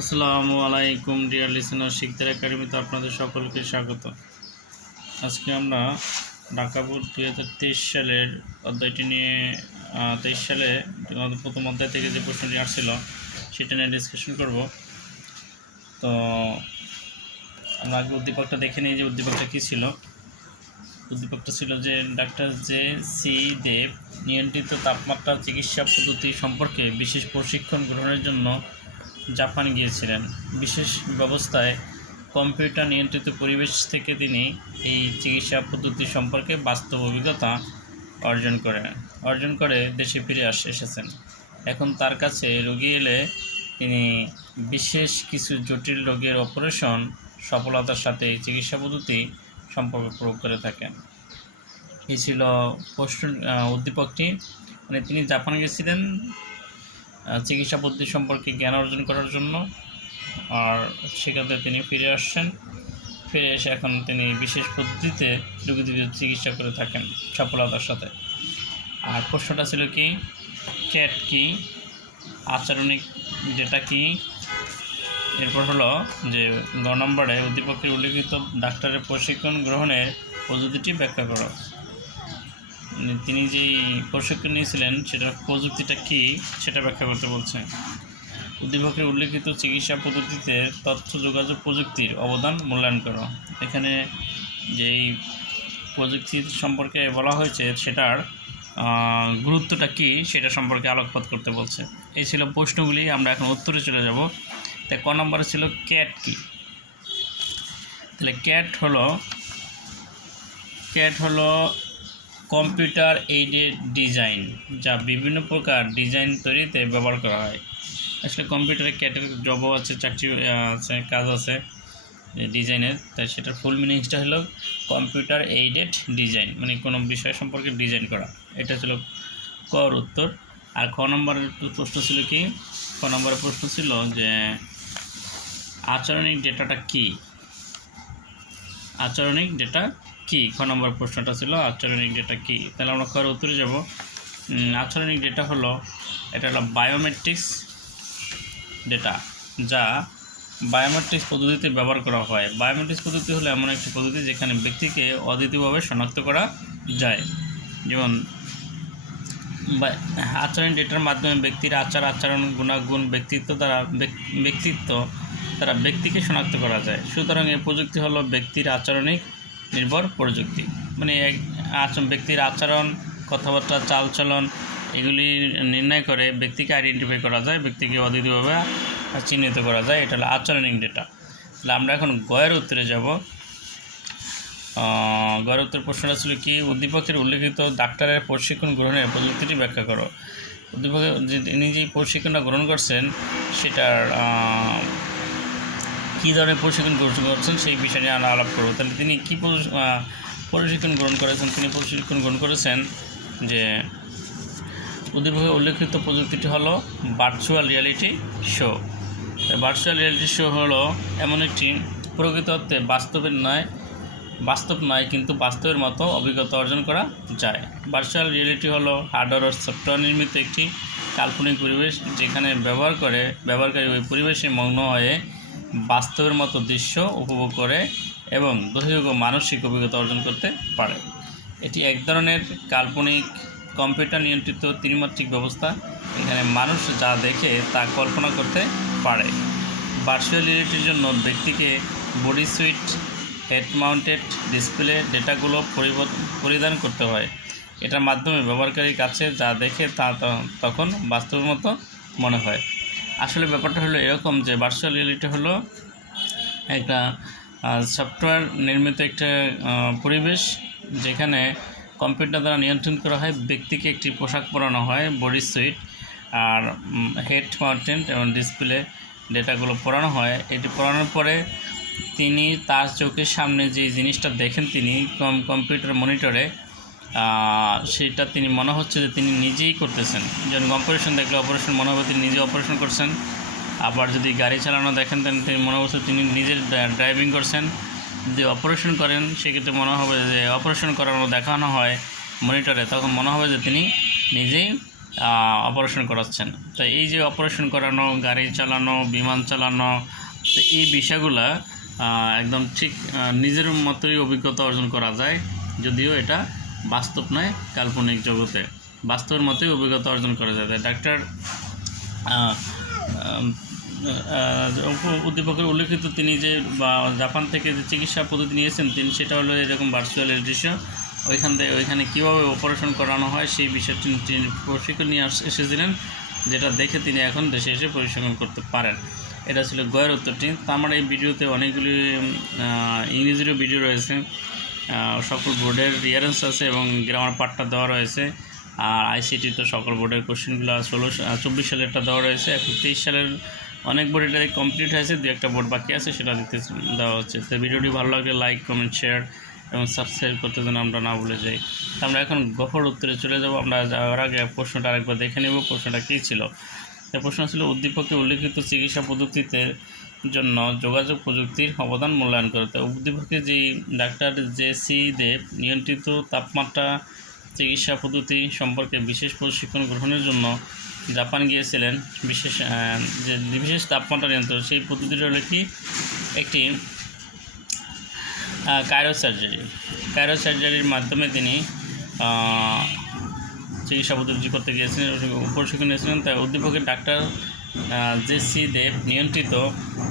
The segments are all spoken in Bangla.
আসসালামু আলাইকুম ডিয়ার লিসেনার শিকদার একাডেমিতে আপনাদের সকলকে স্বাগত। আজকে আমরা ঢাকা বোর্ড দুই হাজার তেইশ সালের অধ্যায়টি নিয়ে তেইশ সালে প্রথম অধ্যায় থেকে যে প্রশ্নটি আসছিল, সেটা নিয়ে ডিসকাশন করব। তো আমরা আগে উদ্দীপকটা দেখে নিই যে উদ্দীপকটা কী ছিল। উদ্দীপকটা ছিল যে ডাক্তার জে সি দেব নিয়ন্ত্রিত তাপমাত্রা চিকিৎসা পদ্ধতি সম্পর্কে বিশেষ প্রশিক্ষণ গ্রহণের জন্য জাপান গিয়েছিলেন। বিশেষ ব্যবস্থায় কম্পিউটার নিয়ন্ত্রিত পরিবেশ থেকে তিনি এই চিকিৎসা পদ্ধতি সম্পর্কে বাস্তব অভিজ্ঞতা অর্জন করেন অর্জন করে দেশে ফিরে আস, এসেছেন। এখন তার কাছে রোগী এলে তিনি বিশেষ কিছু জটিল রোগের অপারেশন, সফলতার সাথে চিকিৎসা পদ্ধতি সম্পর্কে প্রয়োগ করে থাকেন। এই ছিল প্রশ্ন উদ্দীপকটি। মানে তিনি জাপান গেছিলেন চিকিৎসা পদ্ধতি সম্পর্কে জ্ঞান অর্জন করার জন্য। আর সেখানে তিনি ফিরে আসছেন। ফিরে এসে এখন তিনি বিশেষ পদ্ধতিতে রোগীদের চিকিৎসা করে থাকেন সফলতার সাথে। আর প্রশ্নটা ছিল কি? ক্যাট কি? আচরণিক ডেটা কি? এরপর হলো যে গ নম্বরে উদ্দীপকের উল্লেখিত ডাক্তারের প্রশিক্ষণ গ্রহণের পদ্ধতিটি ব্যাখ্যা করো। তিনি যেই প্রশিক্ষণ নিয়েছিলেন, সেটার প্রযুক্তিটা কী সেটা ব্যাখ্যা করতে বলছে। উদ্দীপকের উল্লেখিত চিকিৎসা পদ্ধতিতে তথ্য, যোগাযোগ প্রযুক্তির অবদান মূল্যায়ন করো। এখানে যেই প্রযুক্তির সম্পর্কে বলা হয়েছে, সেটার গুরুত্বটা কী সেটা সম্পর্কে আলোকপাত করতে বলছে। এই ছিল প্রশ্নগুলি, আমরা এখন উত্তরে চলে যাব। তাই ক নম্বরে ছিল ক্যাট কি? তাহলে ক্যাট হলো ক্যাট হলো কম্পিউটার এইডেড ডিজাইন, যা বিভিন্ন প্রকার ডিজাইন তৈরিতে ব্যবহার করা হয়। আসলে কম্পিউটারে ক্যাটের জবও আছে, চাকরি আছে, কাজ আছে ডিজাইনের, তাই সেটার ফুল মিনিংসটা হলো কম্পিউটার এইডেড ডিজাইন মানে কোনো বিষয় সম্পর্কে ডিজাইন করা। এটা ছিল কর উত্তর। আর খ নম্বরের প্রশ্ন ছিল কি? খ নম্বরের প্রশ্ন ছিল যে আচরণিক ডেটাটা কী? আচরণিক ডেটা কী? খ নম্বর প্রশ্নটা ছিল আচরণিক ডেটা কী? তাহলে আমরা খর উত্তরে যাব। আচরণিক ডেটা হলো, এটা হলো বায়োমেট্রিক্স ডেটা যা বায়োমেট্রিক্স পদ্ধতিতে ব্যবহার করা হয়। বায়োমেট্রিক্স পদ্ধতি হলো এমন একটি পদ্ধতি যেখানে ব্যক্তিকে অদ্বিতীয়ভাবে শনাক্ত করা যায়। যেমন আচরণ ডেটার মাধ্যমে ব্যক্তির আচার, আচরণ, গুণাগুণ, ব্যক্তিত্ব দ্বারা, ব্যক- ব্যক্তিত্ব তারা ব্যক্তিকে শনাক্ত করা যায়। সুতরাং এই প্রযুক্তি হলো ব্যক্তির আচরণিক নির্ভর প্রযুক্তি। মানে ব্যক্তির আচরণ, কথাবার্তা, চালচলন, এগুলি নির্ণয় করে ব্যক্তিকে আইডেন্টিফাই করা যায়, ব্যক্তিকে অদ্বিতীয়ভাবে চিহ্নিত করা যায়। এটা হলো আচরণিক ডেটা তাহলে আমরা এখন গয়ের উত্তরে যাব। গয়ের উত্তর প্রশ্নটা ছিল কি, উদ্দীপকের উল্লেখিত ডাক্তারের প্রশিক্ষণ গ্রহণের প্রযুক্তিটি ব্যাখ্যা করো। উদ্দীপকের যে তিনি যে প্রশিক্ষণটা গ্রহণ করছেন, সেটার কী ধরনের প্রশিক্ষণ গ্রহণ করছেন সেই বিষয় নিয়ে আমরা আলাপ করব। তাহলে তিনি কী প্রশিক্ষণ গ্রহণ করেছেন? তিনি প্রশিক্ষণ গ্রহণ করেছেন যে উদ্দীপকে উল্লেখিত প্রযুক্তিটি হলো virtual reality show virtual reality show হলো এমন একটি প্রকৃত অর্থে বাস্তবের নয় বাস্তব নয়, কিন্তু বাস্তবের মতো অভিজ্ঞতা অর্জন করা যায়। ভার্চুয়াল রিয়েলিটি হলো হার্ডওয়্যার ও সফটওয়্যার নির্মিত একটি কাল্পনিক পরিবেশ যেখানে ব্যবহার করে, ব্যবহারকারী ওই পরিবেশে মগ্ন হয়ে বাস্তবের মতো দৃশ্য উপভোগ করে এবং ও মানসিক অভিজ্ঞতা অর্জন করতে পারে। এটি এক ধরনের কাল্পনিক, কম্পিউটার নিয়ন্ত্রিত ত্রিমাত্রিক ব্যবস্থা, এখানে মানুষ যা দেখে তা কল্পনা করতে পারে। ভার্চুয়াল রিয়েলিটির জন্য ব্যক্তিকে body sweet, head mounted display ডেটাগুলো পরিধান করতে হয়। এটার মাধ্যমে ব্যবহারকারীর কাছে যা দেখে তা, তখন বাস্তবের মতো মনে হয়। আসলে ব্যাপারটা হলো এরকম যে ভার্চুয়াল রিয়েলিটি হলো একটা সফটওয়্যার নির্মিত একটা পরিবেশ যেখানে কম্পিউটার দ্বারা নিয়ন্ত্রণ করা হয়, ব্যক্তিকে একটি পোশাক পরানো হয় বডি সুইট আর হেড মাউন্টেন এবং ডিসপ্লে ডেটাগুলো পড়ানো হয়। এটি পড়ানোর পরে তিনি তার চোখের সামনে যে জিনিসটা দেখেন তিনি, কম কম্পিউটার মনিটরে সেটা তিনি মনে হচ্ছে যে তিনি নিজেই করতেছেন। যেমন অপারেশন দেখলে অপারেশন মনে হবে তিনি নিজে অপারেশন করছেন। আবার যদি গাড়ি চালানো দেখেন, তাহলে তিনি মনে হচ্ছে তিনি নিজের ড্রাইভিং করছেন। যদি অপারেশন করেন, সেক্ষেত্রে মনে হবে যে অপারেশন করানো দেখানো হয় মনিটরে তখন মনে হবে যে তিনি নিজেই অপারেশন করাচ্ছেন। তো এই যে অপারেশন করানো, গাড়ি চালানো, বিমান চালানো, তো এই বিষয়গুলা একদম ঠিক নিজের মতোই অভিজ্ঞতা অর্জন করা যায়। যদিও এটা বাস্তব নয়, কাল্পনিক জগতে। বাস্তবের মতোই অভিজ্ঞতা অর্জন করা যায়। ডাক্তার উদ্দীপকের উল্লেখিত তিনি যে, বা জাপান থেকে যে চিকিৎসা পদ্ধতি নিয়েছেন, তিনি সেটা হলো এরকম ভার্চুয়াল দৃশ্য। ওইখান থেকে ওইখানে কীভাবে অপারেশন করানো হয়, সেই বিষয়টি তিনি প্রশিক্ষণ নিয়ে এসেছিলেন, যেটা দেখে তিনি এখন দেশে এসে পরিশ্রম করতে পারেন। এটা ছিল গয়ের উত্তরটি। তো আমার এই ভিডিওতে অনেকগুলি ইংরেজিরও ভিডিও রয়েছে। সকল বোর্ডের রিয়ারেন্স আছে এবং গ্রামার পার্টটা দেওয়া রয়েছে। আর আইসিটি তো সকল বোর্ডের কোশ্চেনগুলো ষোলো চব্বিশ সালেরটা দেওয়া রয়েছে। এখন তেইশ সালের অনেক বোর্ড এটা কমপ্লিট হয়েছে, দু একটা বোর্ড বাকি আছে, সেটা দিতে দেওয়া হচ্ছে। তো ভিডিওটি ভালো লাগলে লাইক কমেন্ট শেয়ার এবং সাবস্ক্রাইব করতে যেন আমরা না ভুলে যাই। আমরা এখন গফর উত্তরে চলে যাব। আমরা যাওয়ার আগে প্রশ্নটা আরেকবার দেখে নেব, প্রশ্নটা কী ছিল? প্রশ্ন ছিল, উদ্দীপকে উল্লেখিত চিকিৎসা পদ্ধতিতে জন্য যোগাযোগ প্রযুক্তির অবদান মূল্যায়ন করতে উদ্দীপকে যে ডাক্তার জে সি দেব নিয়ন্ত্রিত তাপমাত্রা, চিকিৎসা পদ্ধতি সম্পর্কে বিশেষ প্রশিক্ষণ গ্রহণের জন্য জাপান গিয়েছিলেন। বিশেষ যে বিশেষ তাপমাত্রা নিয়ন্ত্রণ, সেই পদ্ধতিটা হলো কি? একটি কায়রো সার্জারি কায়রো সার্জারির মাধ্যমে তিনি চিকিৎসা পদ্ধতি করতে গিয়েছিলেন প্রশিক্ষণ নিয়েছিলেন। তাই উদ্দীপকের ডাক্তার জে সি দেব নিয়ন্ত্রিত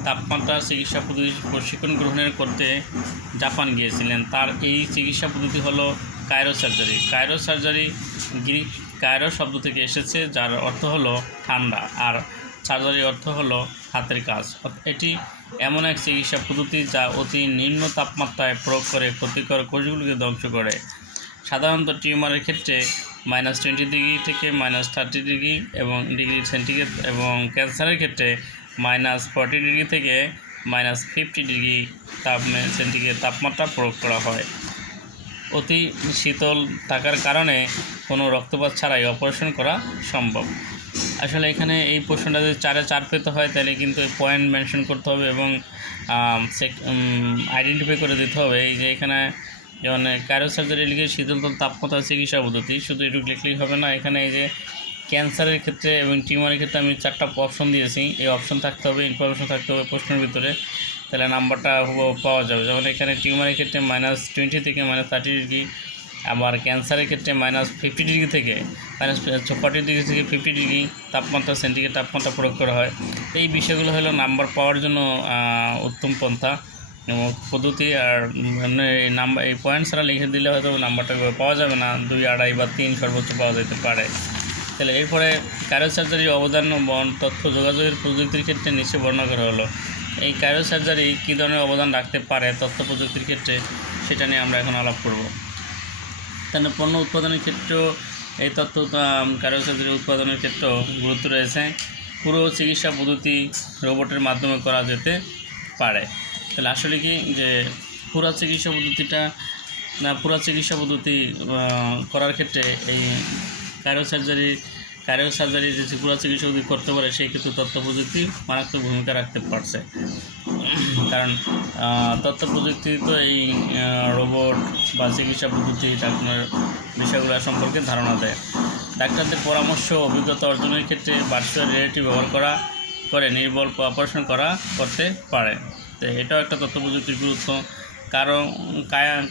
তাপমাত্রা চিকিৎসা পদ্ধতি প্রশিক্ষণ গ্রহণের করতে জাপান গিয়েছিলেন। তার এই চিকিৎসা পদ্ধতি হলো cryo surgery cryo surgery Greek cryo শব্দ থেকে এসেছে, যার অর্থ হলো ঠান্ডা, আর সার্জারি অর্থ হলো হাতের কাজ। এটি এমন এক চিকিৎসা পদ্ধতি যা অতি নিম্ন তাপমাত্রায় প্রয়োগ করে ক্ষতিকর কোষগুলিকে ধ্বংস করে। সাধারণত টিউমারের ক্ষেত্রে মাইনাস টোয়েন্টি ডিগ্রি থেকে মাইনাস থার্টি ডিগ্রি এবং ডিগ্রি সেন্টিগ্রেড এবং ক্যান্সারের ক্ষেত্রে মাইনাস ফর্টি ডিগ্রি থেকে মাইনাস ফিফটি ডিগ্রি তাপ সেন্টিগ্রেড তাপমাত্রা প্রয়োগ করা হয়। অতি শীতল থাকার কারণে কোনো রক্তপাত ছাড়াই অপারেশন করা সম্ভব। আসলে এখানে এই প্রশ্নটা যদি চারে চার পেতে হয়, তাহলে কিন্তু পয়েন্ট মেনশন করতে হবে এবং আইডেন্টিফাই করে দিতে হবে। এই যে এখানে যেমন ক্যারো সার্জারি লিখে শীতলতল তাপমাত্রা চিকিৎসা পদ্ধতি? শুধু এটুকু লিখলেই হবে না, এখানে এই যে ক্যান্সারের ক্ষেত্রে এবং টিউমারের ক্ষেত্রে আমি চারটা অপশন দিয়েছি। এই অপশন থাকতে হবে ইনফরমেশন থাকতে হবে প্রশ্নের ভিতরে। তাহলে নাম্বারটা পাওয়া যাবে। যেমন, এখানে টিউমারের ক্ষেত্রে মাইনাস টোয়েন্টি থেকে মাইনাস থার্টি ডিগ্রি আবার ক্যান্সারের ক্ষেত্রে মাইনাস ফিফটি ডিগ্রি থেকে মাইনাস ফর্টি ডিগ্রি থেকে ফিফটি ডিগ্রি তাপমাত্রা সেন্টিগ্রেড তাপমাত্রা প্রয়োগ করা হয়। এই বিষয়গুলো হলো নাম্বার পাওয়ার জন্য উত্তম পন্থা। পদ্ধতি আর এমনি এই নাম্বার, এই পয়েন্ট ছাড়া লিখে দিলে হয়তো নাম্বারটা পাওয়া যাবে না। দুই আড়াই বা তিন সর্বোচ্চ পাওয়া যেতে পারে। তাহলে এরপরে কারও সার্জারির অবদান বন তথ্য যোগাযোগের প্রযুক্তির ক্ষেত্রে নিচে বর্ণনা করা হলো। এই কারও সার্জারি কী ধরনের অবদান রাখতে পারে তথ্য প্রযুক্তির ক্ষেত্রে, সেটা নিয়ে আমরা এখন আলাপ করব। তাহলে পণ্য উৎপাদনের ক্ষেত্রেও এই তথ্য কারও সার্জারি উৎপাদনের ক্ষেত্রেও গুরুত্ব রয়েছে। পুরো চিকিৎসা পদ্ধতি রোবটের মাধ্যমে করা যেতে পারে। তাহলে আসলে কি যে পুরা চিকিৎসা পদ্ধতিটা না, পুরা চিকিৎসা পদ্ধতি করার ক্ষেত্রে এই কারও সার্জারি কারও সার্জারি যে পুরা চিকিৎসা পদ্ধতি করতে পারে, সেই ক্ষেত্রে তথ্য প্রযুক্তি মারাত্মক ভূমিকা রাখতে পারছে। কারণ তথ্য প্রযুক্তি তো এই রোবট বা চিকিৎসা পদ্ধতি আপনার বিষয়গুলো সম্পর্কে ধারণা দেয়। ডাক্তারদের পরামর্শ, অভিজ্ঞতা অর্জনের ক্ষেত্রে ভার্চুয়াল রিয়েলিটি ব্যবহার করা, করে নির্বল অপারেশন করা, করতে পারে। তো, এটাও একটা তথ্য প্রযুক্তির গুরুত্ব কারও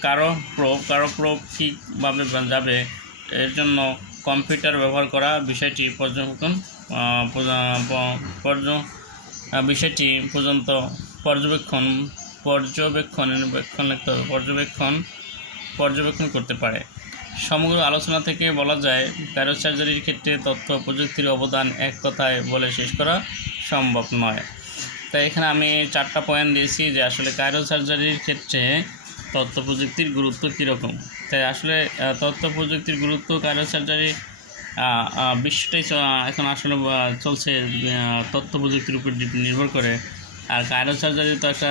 কারও প্রোব কারও প্রোব ঠিকভাবে যাবে এর জন্য কম্পিউটার ব্যবহার করা বিষয়টি পর্যবেক্ষণ পর্য- বিষয়টি পর্যন্ত পর্যবেক্ষণ পর্যবেক্ষণের বেক্ষণ পর্যবেক্ষণ পর্যবেক্ষণ করতে পারে। সমগ্র আলোচনা থেকে বলা যায় প্যারো সার্জারির ক্ষেত্রে তথ্য প্রযুক্তির অবদান এক কথায় বলে শেষ করা সম্ভব নয়। তাই এখানে আমি চারটা পয়েন্ট দিয়েছি যে আসলে কায়রো সার্জারির ক্ষেত্রে তথ্য প্রযুক্তির গুরুত্ব কীরকম? তাই আসলে তথ্য প্রযুক্তির গুরুত্ব কায়রো সার্জারি বিশ্বটাই এখন আসলে চলছে তথ্য প্রযুক্তির উপর নির্ভর করে। আর কায়রো সার্জারি তো একটা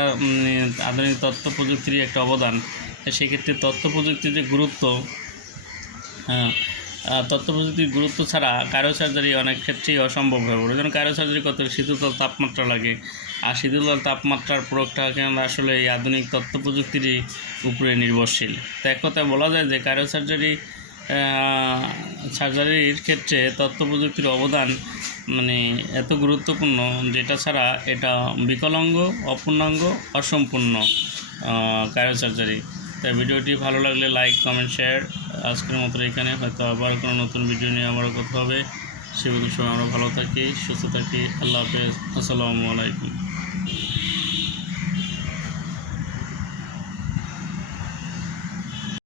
আধুনিক তথ্য প্রযুক্তিরই একটা অবদান। সেক্ষেত্রে তথ্য প্রযুক্তির যে গুরুত্ব হ্যাঁ তথ্য প্রযুক্তির গুরুত্ব ছাড়া কায়রো সার্জারি অনেক ক্ষেত্রেই অসম্ভব হয়ে পড়ে। যেমন কায়রো সার্জারি হলে শীতল তাপমাত্রা লাগে। আর শীতল তাপমাত্রার প্রয়োগটা কেন আসলে এই আধুনিক তথ্য প্রযুক্তিরই উপরে নির্ভরশীল। তো এক কথায় বলা যায় যে কায়রো সার্জারি সার্জারির ক্ষেত্রে তথ্য প্রযুক্তির অবদান মানে এত গুরুত্বপূর্ণ যেটা ছাড়া এটা বিকলাঙ্গ, অপূর্ণাঙ্গ, অসম্পূর্ণ কায়ো সার্জারি তাই ভিডিওটি ভালো লাগলে লাইক কমেন্ট শেয়ার আজকের মতো এখানে। হয়তো আবার কোনো নতুন ভিডিও নিয়ে আবারও কথা হবে। সে সময় আমরা ভালো থাকি, সুস্থ থাকি। আল্লাহ হাফেজ। আসসালামু আলাইকুম।